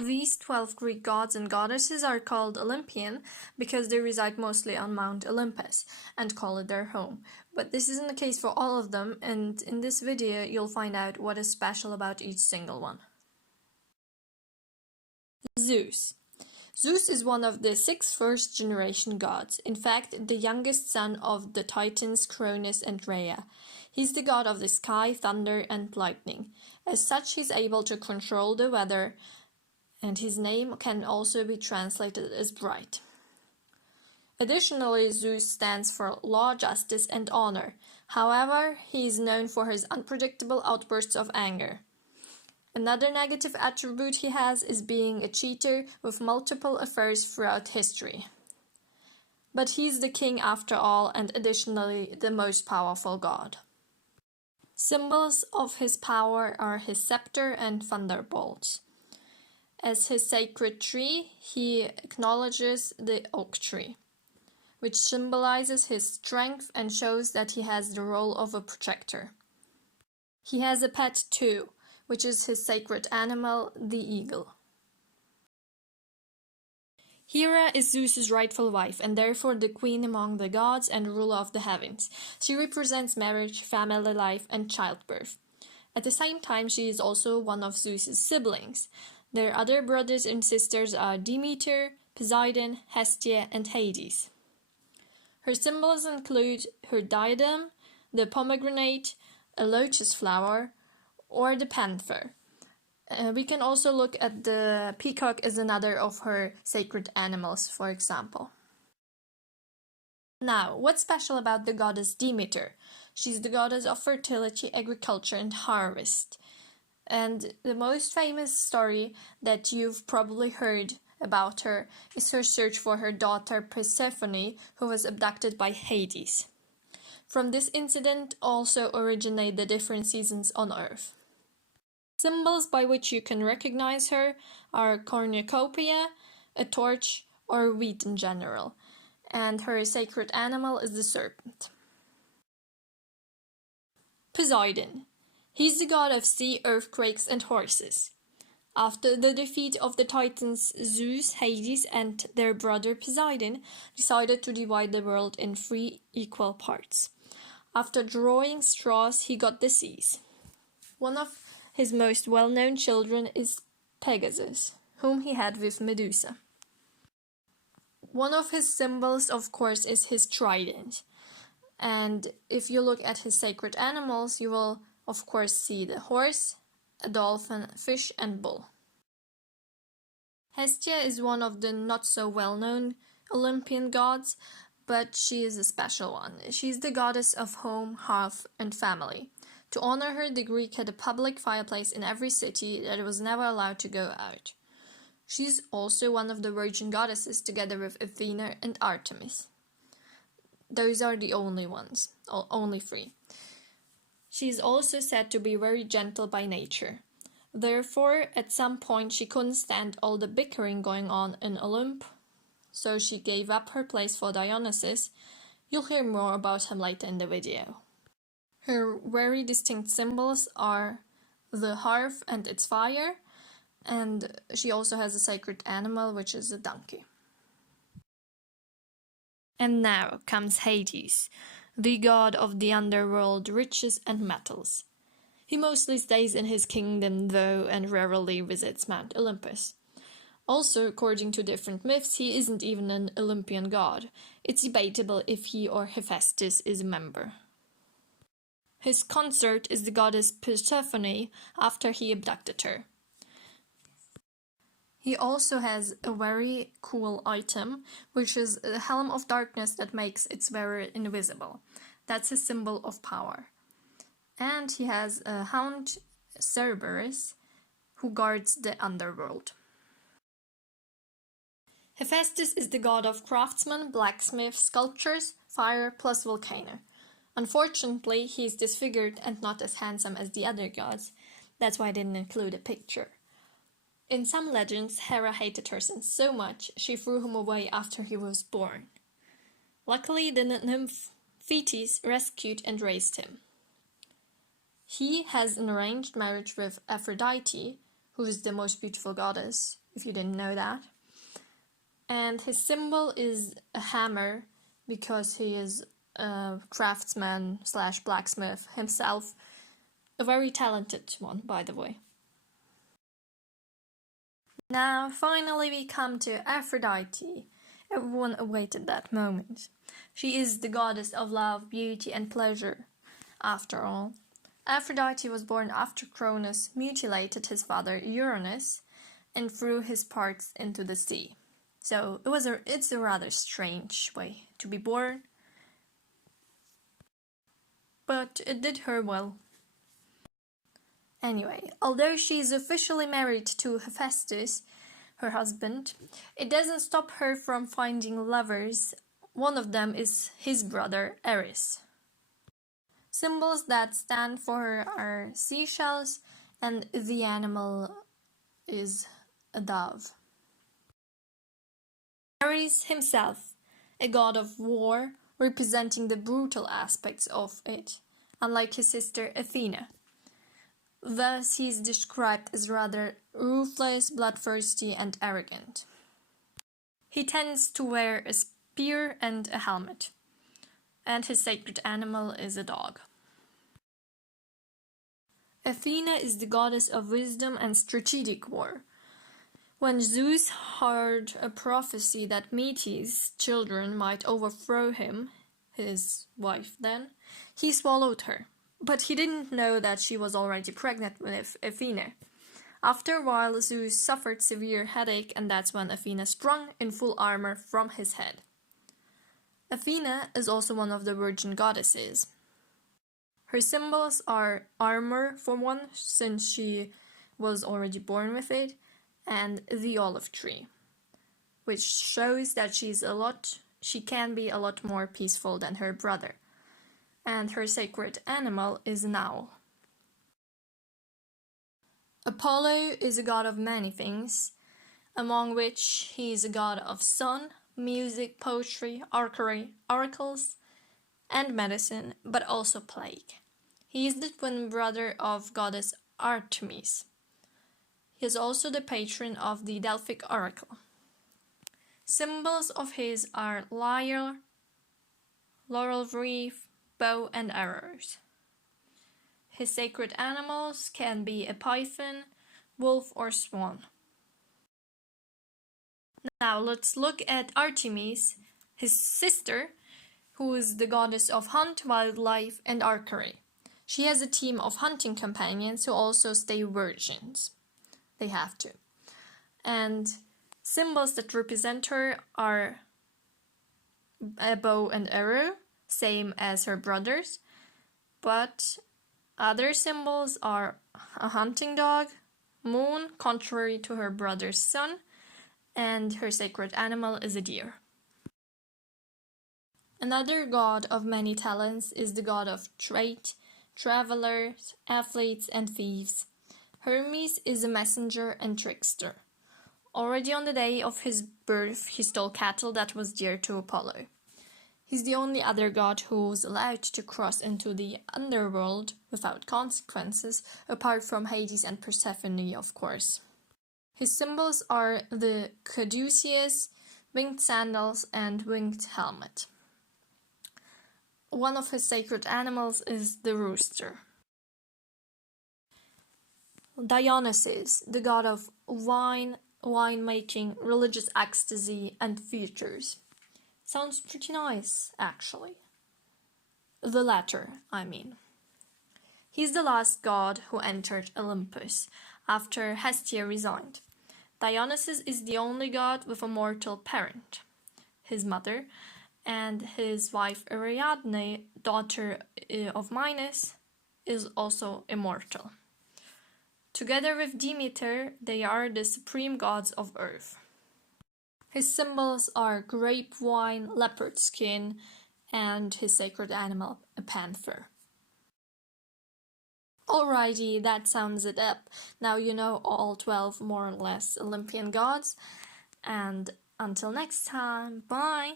These 12 Greek gods and goddesses are called Olympian because they reside mostly on Mount Olympus and call it their home. But this isn't the case for all of them, and in this video you'll find out what is special about each single one. Zeus. Zeus is one of the 6 first-generation gods, in fact the youngest son of the Titans Cronus and Rhea. He's the god of the sky, thunder and lightning. As such, he's able to control the weather, and his name can also be translated as bright. Additionally, Zeus stands for law, justice and honor. However, he is known for his unpredictable outbursts of anger. Another negative attribute he has is being a cheater with multiple affairs throughout history. But he's the king after all, and additionally the most powerful god. Symbols of his power are his scepter and thunderbolts. As his sacred tree, he acknowledges the oak tree, which symbolizes his strength and shows that he has the role of a protector. He has a pet too, which is his sacred animal, the eagle. Hera is Zeus's rightful wife and therefore the queen among the gods and ruler of the heavens. She represents marriage, family life, and childbirth. At the same time, she is also one of Zeus's siblings. Their other brothers and sisters are Demeter, Poseidon, Hestia, and Hades. Her symbols include her diadem, the pomegranate, a lotus flower, or the panther. We can also look at the peacock as another of her sacred animals, for example. Now, what's special about the goddess Demeter? She's the goddess of fertility, agriculture, and harvest. And the most famous story that you've probably heard about her is her search for her daughter Persephone, who was abducted by Hades. From this incident also originate the different seasons on Earth. Symbols by which you can recognize her are cornucopia, a torch, or wheat in general, and her sacred animal is the serpent. Poseidon. He's the god of sea, earthquakes, and horses. After the defeat of the Titans, Zeus, Hades, and their brother Poseidon decided to divide the world in 3 equal parts. After drawing straws, he got the seas. One of his most well-known children is Pegasus, whom he had with Medusa. One of his symbols, of course, is his trident. And if you look at his sacred animals, you will, of course, see the horse, a dolphin, fish, and bull. Hestia is one of the not-so-well-known Olympian gods, but she is a special one. She's the goddess of home, hearth, and family. To honor her, the Greek had a public fireplace in every city that was never allowed to go out. She's also one of the virgin goddesses, together with Athena and Artemis. Those are the only ones, only 3. She is also said to be very gentle by nature. Therefore, at some point she couldn't stand all the bickering going on in Olymp, so she gave up her place for Dionysus. You'll hear more about him later in the video. Her very distinct symbols are the hearth and its fire, and she also has a sacred animal, which is a donkey. And now comes Hades, the god of the underworld, riches and metals. He mostly stays in his kingdom though, and rarely visits Mount Olympus. Also, according to different myths, he isn't even an Olympian god. It's debatable if he or Hephaestos is a member. His consort is the goddess Persephone after he abducted her. He also has a very cool item, which is a helm of darkness that makes its wearer invisible. That's a symbol of power. And he has a hound, Cerberus, who guards the underworld. Hephaestos is the god of craftsmen, blacksmith, sculptures, fire, plus volcano. Unfortunately, he is disfigured and not as handsome as the other gods. That's why I didn't include a picture. In some legends, Hera hated her son so much she threw him away after he was born. Luckily, the nymph Thetis rescued and raised him. He has an arranged marriage with Aphrodite, who is the most beautiful goddess, if you didn't know that. And his symbol is a hammer, because he is a craftsman / blacksmith himself. A very talented one, by the way. Now, finally we come to Aphrodite. Everyone awaited that moment. She is the goddess of love, beauty, and pleasure. After all, Aphrodite was born after Cronus mutilated his father Uranus and threw his parts into the sea. So it's a rather strange way to be born, but it did her well. Anyway, although she is officially married to Hephaestos, her husband, it doesn't stop her from finding lovers. One of them is his brother Ares. Symbols that stand for her are seashells, and the animal is a dove. Ares himself, a god of war, representing the brutal aspects of it, unlike his sister Athena. Thus he is described as rather ruthless, bloodthirsty, and arrogant. He tends to wear a spear and a helmet, and his sacred animal is a dog. Athena is the goddess of wisdom and strategic war. When Zeus heard a prophecy that Metis' children might overthrow him, his wife then, he swallowed her. But he didn't know that she was already pregnant with Athena. After a while, Zeus suffered severe headache, and that's when Athena sprung in full armor from his head. Athena is also one of the virgin goddesses. Her symbols are armor, for one, since she was already born with it, and the olive tree, which shows that she can be a lot more peaceful than her brother. And her sacred animal is an owl. Apollo is a god of many things, among which he is a god of sun, music, poetry, archery, oracles, and medicine, but also plague. He is the twin brother of goddess Artemis. He is also the patron of the Delphic oracle. Symbols of his are lyre, laurel wreath, bow, and arrows. His sacred animals can be a python, wolf, or swan. Now let's look at Artemis, his sister, who is the goddess of hunt, wildlife, and archery. She has a team of hunting companions who also stay virgins. They have to. And symbols that represent her are a bow and arrow, same as her brothers, but other symbols are a hunting dog, moon, contrary to her brother's sun, and her sacred animal is a deer. Another god of many talents is the god of trade, travelers, athletes, and thieves. Hermes is a messenger and trickster. Already on the day of his birth, he stole cattle that was dear to Apollo. He's the only other god who was allowed to cross into the underworld without consequences, apart from Hades and Persephone, of course. His symbols are the caduceus, winged sandals, and winged helmet. One of his sacred animals is the rooster. Dionysus, the god of wine, winemaking, religious ecstasy, and theaters. Sounds pretty nice, actually. The latter, I mean. He's the last god who entered Olympus after Hestia resigned. Dionysus is the only god with a mortal parent, his mother, and his wife Ariadne, daughter of Minos, is also immortal. Together with Demeter, they are the supreme gods of earth. His symbols are grape wine, leopard skin, and his sacred animal, a panther. Alrighty, that sums it up. Now you know all 12 more or less Olympian gods, and until next time, bye!